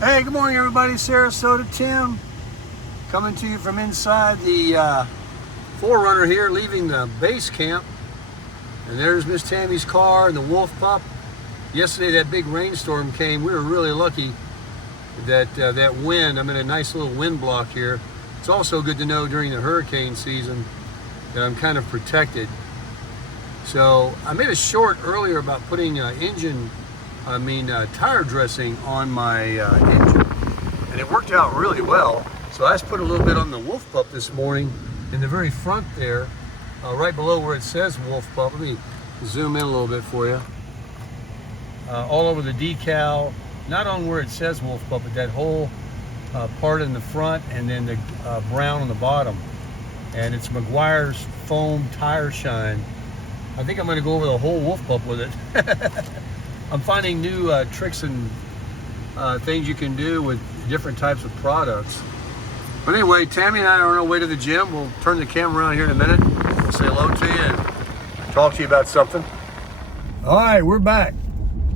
Hey, good morning everybody. Sarasota Tim coming to you from inside the Forerunner here, leaving the base camp. And there's Miss Tammy's car and the wolf pup. Yesterday that big rainstorm came. We were really lucky that that wind, I'm in a nice little wind block here. It's also good to know during the hurricane season that I'm kind of protected. So I made a short earlier about putting tire dressing on my engine, and it worked out really well. So I just put a little bit on the wolf pup this morning in the very front there, right below where it says wolf pup. Let me zoom in a little bit for you. All over the decal, not on where it says wolf pup, but that whole part in the front, and then the brown on the bottom. And it's Meguiar's foam tire shine. I think I'm going to go over the whole wolf pup with it. I'm finding new tricks and things you can do with different types of products. But anyway, Tammy and I are on our way to the gym. We'll turn the camera around here in a minute. We'll say hello to you and talk to you about something. All right, we're back.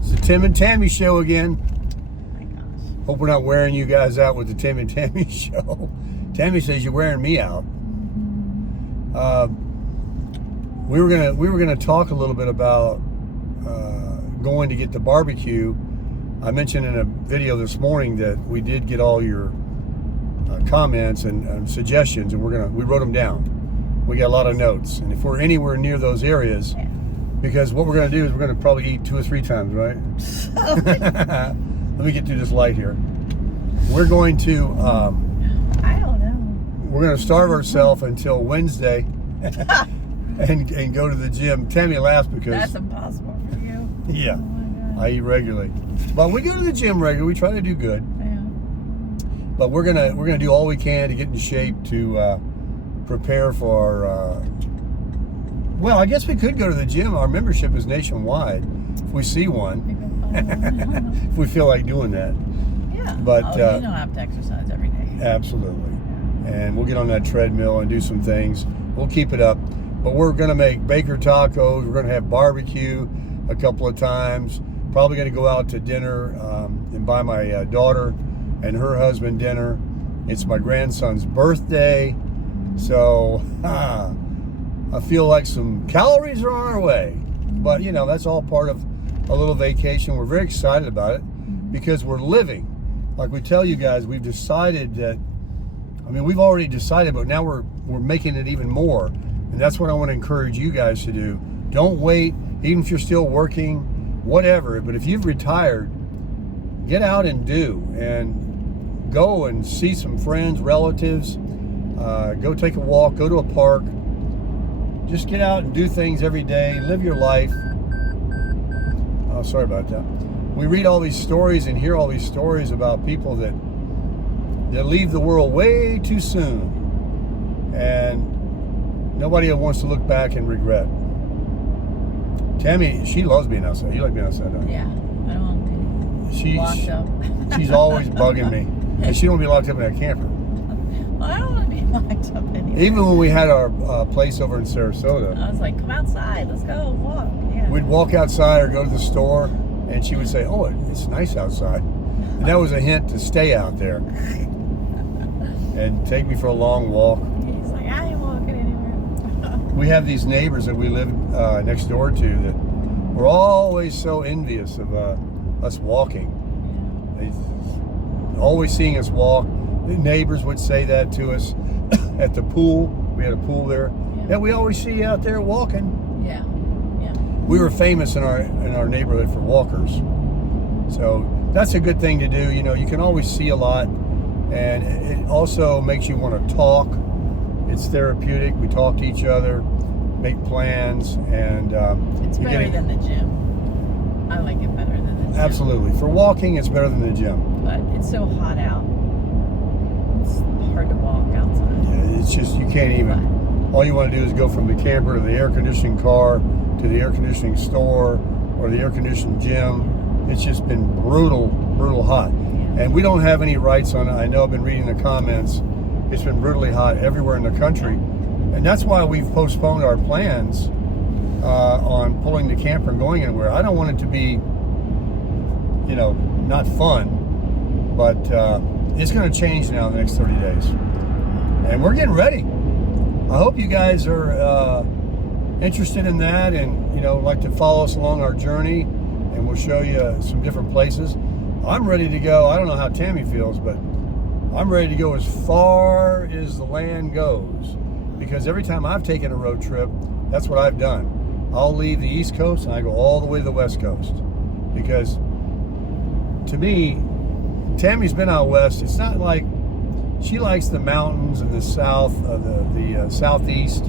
It's the Tim and Tammy Show again. Oh my gosh. Hope we're not wearing you guys out with the Tim and Tammy Show. Tammy says you're wearing me out. We were gonna talk a little bit about going to get the barbecue. I mentioned in a video this morning that we did get all your comments and suggestions, and we wrote them down. We got a lot of notes, and if we're anywhere near those areas, because what we're going to do is we're going to probably eat 2 or 3 times, right? Let me get through this light here. We're going to I don't know. we're going to starve ourselves until Wednesday and go to the gym. Tammy laughs because That's impossible for you. yeah, Oh my God. I eat regularly, but we go to the gym regularly. We try to do good. Yeah. But we're gonna do all we can to get in shape to prepare for our. Well, I guess we could go to the gym. Our membership is nationwide. If we see one, if we feel like doing that. Yeah. But you don't have to exercise every day. Absolutely. And we'll get on that treadmill and do some things. We'll keep it up. But we're gonna make Baker tacos. We're gonna have barbecue a couple of times. Probably gonna go out to dinner and buy my daughter and her husband dinner. It's my grandson's birthday, so I feel like some calories are on our way. But you know, that's all part of a little vacation. We're very excited about it because we're living. Like we tell you guys, we've decided that, I mean, we've already decided, but now we're making it even more. And that's what I want to encourage you guys to do. Don't wait, even if you're still working, whatever. But if you've retired, get out and do. And go and see some friends, relatives, go take a walk, go to a park. Just get out and do things every day, live your life. Oh, sorry about that. We read all these stories and hear all these stories about people that leave the world way too soon. And nobody wants to look back and regret. Tammy, she loves being outside. You like being outside, don't you? Yeah. I don't want to be locked up. She's always bugging me. And she don't want to be locked up in a camper. Well, I don't want to be locked up anymore. Even when we had our place over in Sarasota, I was like, come outside. Let's go walk. Yeah. we'd walk outside or go to the store, and she would say, oh, it's nice outside. And that was a hint to stay out there and take me for a long walk. He's like, I ain't walking anywhere. We have these neighbors that we live next door to that we're always so envious of us walking. They always seeing us walk. The neighbors would say that to us at the pool. We had a pool there. Yeah, we always see you out there walking. Yeah. Yeah. We were famous in our neighborhood for walkers. So that's a good thing to do. You know, you can always see a lot, and it also makes you want to talk. It's therapeutic. We talk to each other, make plans, and It's better than the gym. I like it better than the gym. Absolutely. For walking, it's better than the gym. But it's so hot out. It's hard to walk outside. Yeah, it's just, you can't even. All you want to do is go from the camper to the air conditioning car to the air conditioning store or the air conditioned gym. It's just been brutal hot. Yeah. And we don't have any rights on it. I know I've been reading the comments. It's been brutally hot everywhere in the country. And that's why we've postponed our plans on pulling the camper and going anywhere. I don't want it to be, you know, not fun, But it's going to change now in the next 30 days. And we're getting ready. I hope you guys are interested in that and, you know, like to follow us along our journey. And we'll show you some different places. I'm ready to go. I don't know how Tammy feels, but I'm ready to go as far as the land goes. Because every time I've taken a road trip, that's what I've done. I'll leave the East Coast and I go all the way to the West Coast. Because to me, Tammy's been out west. It's not like she likes the mountains and the south, the southeast,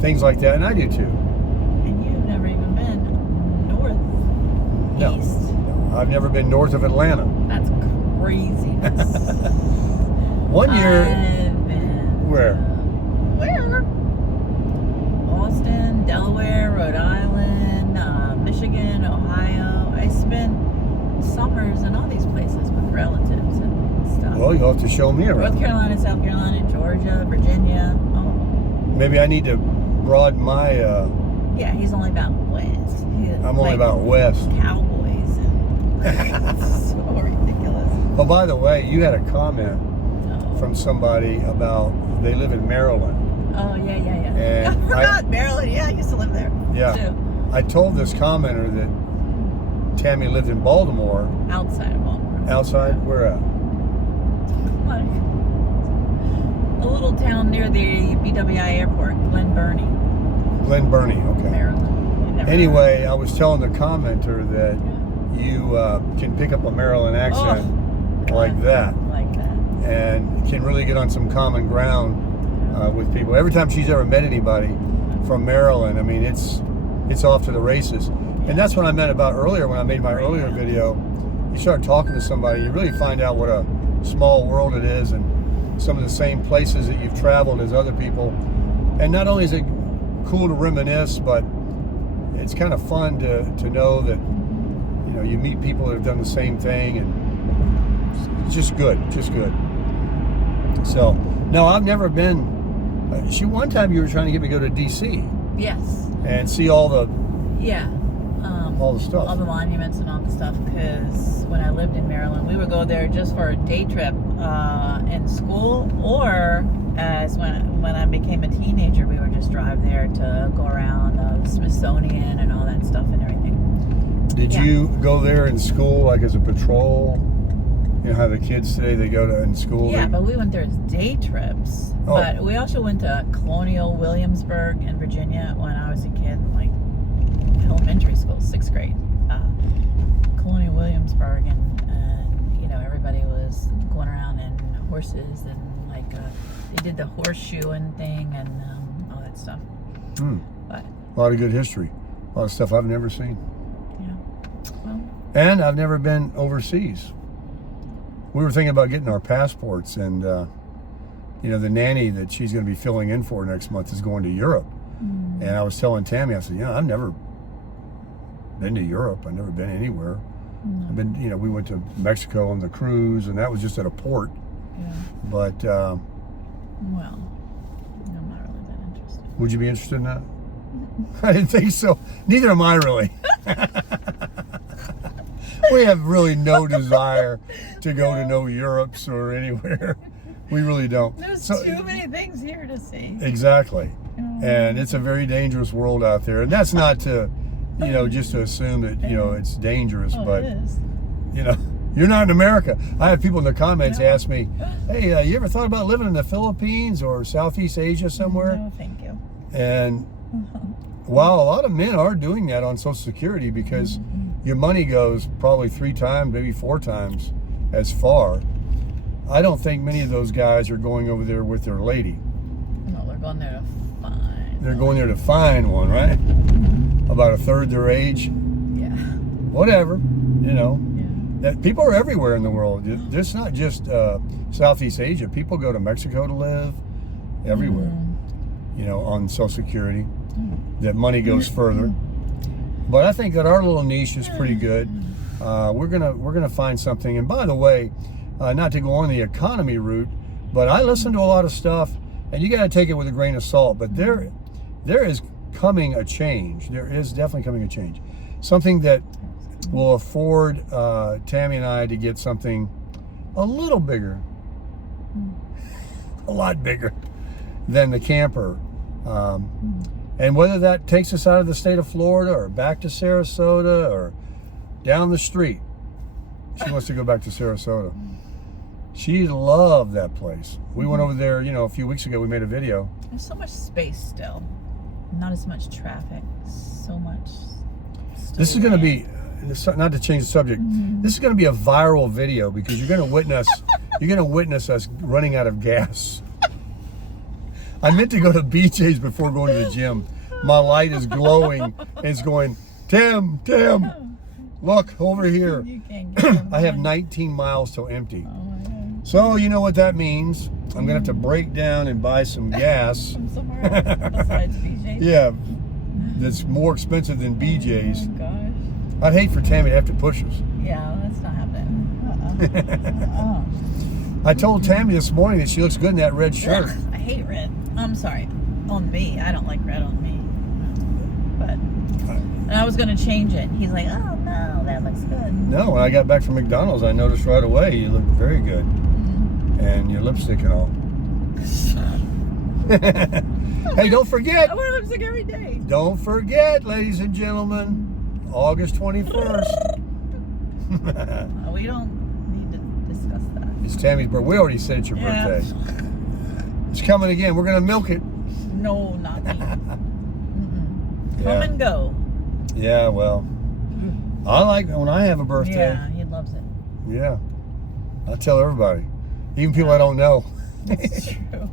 things like that, and I do too. And you've never even been north, east. No, I've never been north of Atlanta. That's craziness. One year, I've been, where? Where? Boston, Delaware, Rhode Island, Michigan, Ohio. I spent summers in all these places with relatives and stuff. Well, you'll have to show me around. North Carolina, South Carolina, Georgia, Virginia. Oh. Maybe I need to broaden my... Yeah, he's only about west. I'm only about west. Cowboys. And it's so ridiculous. Oh, by the way, you had a comment from somebody about they live in Maryland. Oh, yeah. And I forgot Maryland. Yeah, I used to live there. Yeah. Too. I told this commenter that Tammy lived in Baltimore. Outside of Baltimore. Outside? Yeah. Where at? Like a little town near the BWI airport, Glen Burnie. Glen Burnie, okay. Maryland. Anyway, I was telling the commenter that you can pick up a Maryland accent like that. Like that. And can really get on some common ground with people. Every time she's ever met anybody from Maryland, I mean, it's off to the races. And that's what I meant about earlier when I made my earlier video. You start talking to somebody, you really find out what a small world it is and some of the same places that you've traveled as other people. And not only is it cool to reminisce, but it's kind of fun to know that, you know, you meet people that have done the same thing, and it's just good. So, no, I've never been. One time you were trying to get me to go to D.C. Yes. and see all the all the stuff, all the monuments and all the stuff. Because when I lived in Maryland, we would go there just for a day trip in school, or as when I became a teenager, we would just drive there to go around the Smithsonian and all that stuff and everything. Did you go there in school, like as a patrol? You know how the kids today, they go to in school? Yeah, but we went there as day trips. Oh. But we also went to Colonial Williamsburg in Virginia when I was a kid, like elementary school, 6th grade. Colonial Williamsburg, and you know, everybody was going around in horses and like they did the horseshoeing thing and all that stuff. But a lot of good history, a lot of stuff I've never seen. Yeah. Well, and I've never been overseas. We were thinking about getting our passports, and you know, the nanny that she's going to be filling in for next month is going to Europe. And I was telling Tammy, I said, you know, I've never been to Europe. I've never been anywhere. I've been, you know, we went to Mexico on the cruise, and that was just at a port. yeah. But Well, I'm not really that interested. would you be interested in that? I didn't think so. Neither am I really. We have really no desire to go to no Europes or anywhere. We really don't. There's So- too many things here to see. Exactly. And it's a very dangerous world out there. And that's not to, you know, just to assume that, you know, it's dangerous, but, It is. you know, you're not in America. I have people in the comments ask me, hey, you ever thought about living in the Philippines or Southeast Asia somewhere? No, thank you. And while a lot of men are doing that on Social Security, because your money goes probably 3 times, maybe 4 times as far, I don't think many of those guys are going over there with their lady. No, they're going there to find. They're going there to find one, right? About a third their age. Yeah. Whatever, you know. Yeah. That people are everywhere in the world. It's not just Southeast Asia. People go to Mexico to live, everywhere. You know, on Social Security. That money goes further. But I think that our little niche is pretty good. We're gonna find something. And by the way, not to go on the economy route, but I listen to a lot of stuff, and you got to take it with a grain of salt. But there is coming a change. There is definitely coming a change. Something that will afford Tammy and I to get something a little bigger, a lot bigger than the camper. And whether that takes us out of the state of Florida or back to Sarasota or down the street. She wants to go back to Sarasota. She loved that place. We went over there, you know, a few weeks ago. We made a video. There's so much space still. Not as much traffic. So much. This is going to be, not to change the subject, this is going to be a viral video because you're going to witness us running out of gas. I meant to go to BJ's before going to the gym. My light is glowing and it's going, Tim, look over here. You can't get I have 19 miles till empty. Oh my God. So you know what that means. I'm going to have to break down and buy some gas. From somewhere else besides BJ's? Yeah, that's more expensive than BJ's. Oh my gosh. I'd hate for Tammy to have to push us. Yeah, that's not happening. I told Tammy this morning that she looks good in that red shirt. Ugh, I hate red. I'm sorry. On me. I don't like red on me. But, and I was going to change it. He's like, oh no, that looks good. No, when I got back from McDonald's, I noticed right away you looked very good. And your lipstick and all. Hey, don't forget. I wear lipstick every day. Don't forget, ladies and gentlemen, August 21st. We don't need to discuss that. It's Tammy's birthday. We already said it's your birthday. It's coming again. We're going to milk it. No, not me. Come Yeah. and go. Yeah, well, I like when I have a birthday. Yeah, he loves it. Yeah. I tell everybody, even people I don't know. That's true.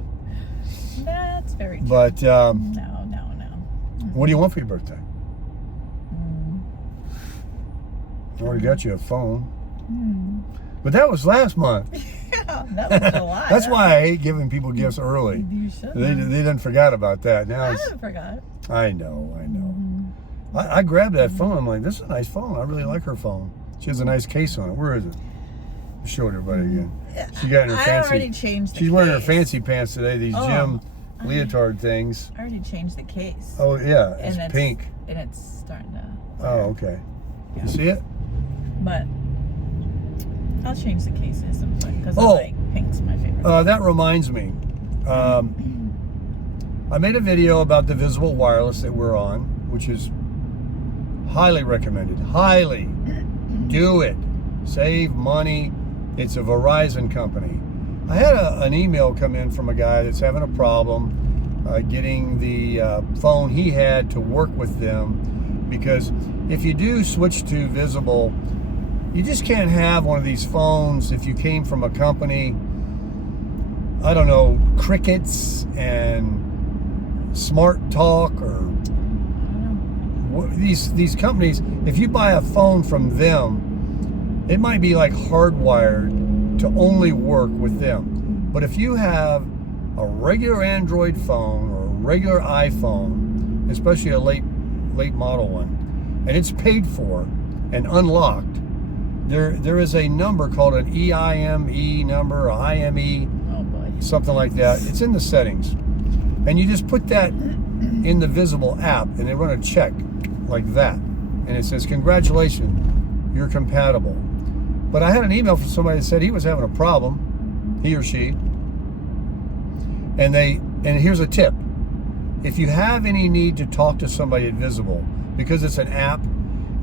That's very true. But No. what do you want for your birthday? Mm. I already got you a phone. Mm. But that was last month. Yeah, that was July. That's why I hate giving people gifts early. You should. They done forgot about that. Now I it's, haven't forgot. I know. I grabbed that phone. I'm like, this is a nice phone. I really like her phone. She has a nice case on it. Where is it? Show it everybody again. She got in her I fancy. already changed the She's wearing her case. fancy pants today. These gym leotard things. I already changed the case. Oh yeah, it's And pink. And it's starting to. Oh okay. You see it? But I'll change the case at some point because Oh. I like pink's my favorite. That reminds me. I made a video about the Visible Wireless that we're on, which is highly recommended. Highly. Do it. Save money. It's a Verizon company. I had an email come in from a guy that's having a problem getting the phone he had to work with them, because if you do switch to Visible, you just can't have one of these phones if you came from a company, I don't know, Crickets and Smart Talk or these companies. If you buy a phone from them, it might be like hardwired to only work with them. But if you have a regular Android phone or a regular iPhone, especially a late model one, and it's paid for and unlocked, there is a number called an EIME number, or IME, Oh boy. something like that. It's in the settings. And you just put that in the Visible app and they run a check like that. And it says, congratulations, you're compatible. But I had an email from somebody that said he was having a problem, he or she. And here's a tip. If you have any need to talk to somebody at Visible, because it's an app,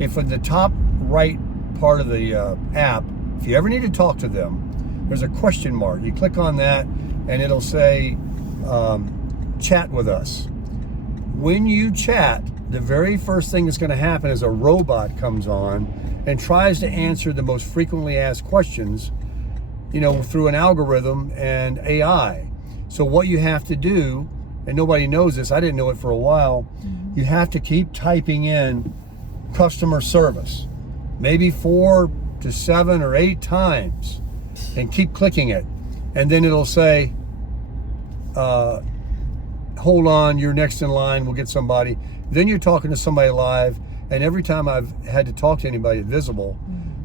if in the top right part of the app, if you ever need to talk to them, there's a question mark. You click on that and it'll say, chat with us. When you chat, the very first thing that's going to happen is a robot comes on and tries to answer the most frequently asked questions, through an algorithm and AI. So what you have to do, and nobody knows this, I didn't know it for a while, you have to keep typing in customer service, maybe 4 to 7 or 8 times, and keep clicking it. And then it'll say, hold on, you're next in line, we'll get somebody. Then you're talking to somebody live, and every time I've had to talk to anybody at Visible,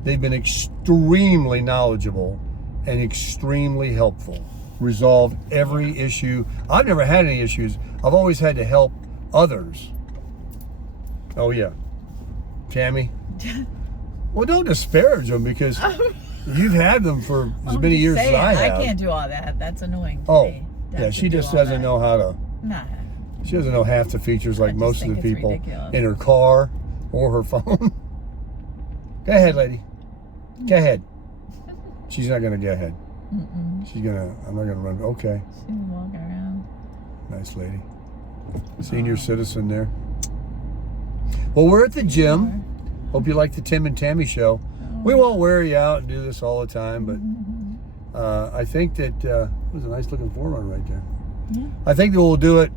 they've been extremely knowledgeable and extremely helpful. Resolved every issue. I've never had any issues. I've always had to help others. Oh yeah. Tammy, Well, don't disparage them because you've had them for as many years as I have. I can't do all that. That's annoying to Oh, me. yeah, she just doesn't know how to. Nah. She doesn't know half the features like most of the people in her car or her phone. Go ahead, lady. Go ahead. She's not gonna go ahead. She's gonna. I'm not gonna run. Okay. She's walking around. Nice lady. Senior citizen there. Well, we're at the gym. Hope you like the Tim and Tammy Show. We won't wear you out and do this all the time, but I think that there's a nice looking Forerunner right there. Yeah. I think that we'll do it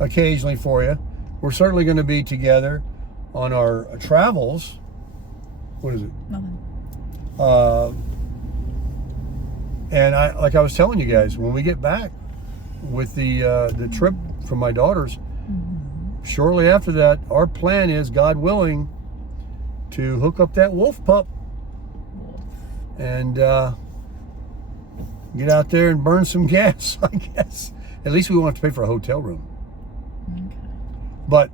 occasionally for you. We're certainly going to be together on our travels. What is it? Nothing. And like I was telling you guys, when we get back with the trip from my daughters, shortly after that, our plan is, God willing, to hook up that wolf pup and get out there and burn some gas, I guess. At least we won't have to pay for a hotel room. Okay. But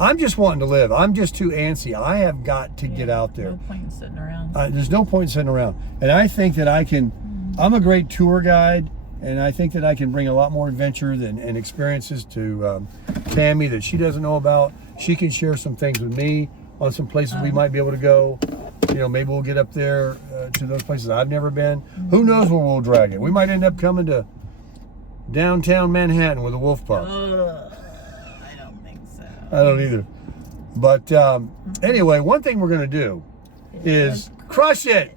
I'm just wanting to live. I'm just too antsy. I have got to get out there. No point in sitting around. There's no point in sitting around. And I think that I can, I'm a great tour guide, and I think that I can bring a lot more adventure and experiences to Tammy that she doesn't know about. She can share some things with me on some places we might be able to go. You know, maybe we'll get up there to those places I've never been. Who knows where we'll drag it? We might end up coming to downtown Manhattan with a wolf pup. I don't think so. I don't either. But anyway, one thing we're going to do is crush it.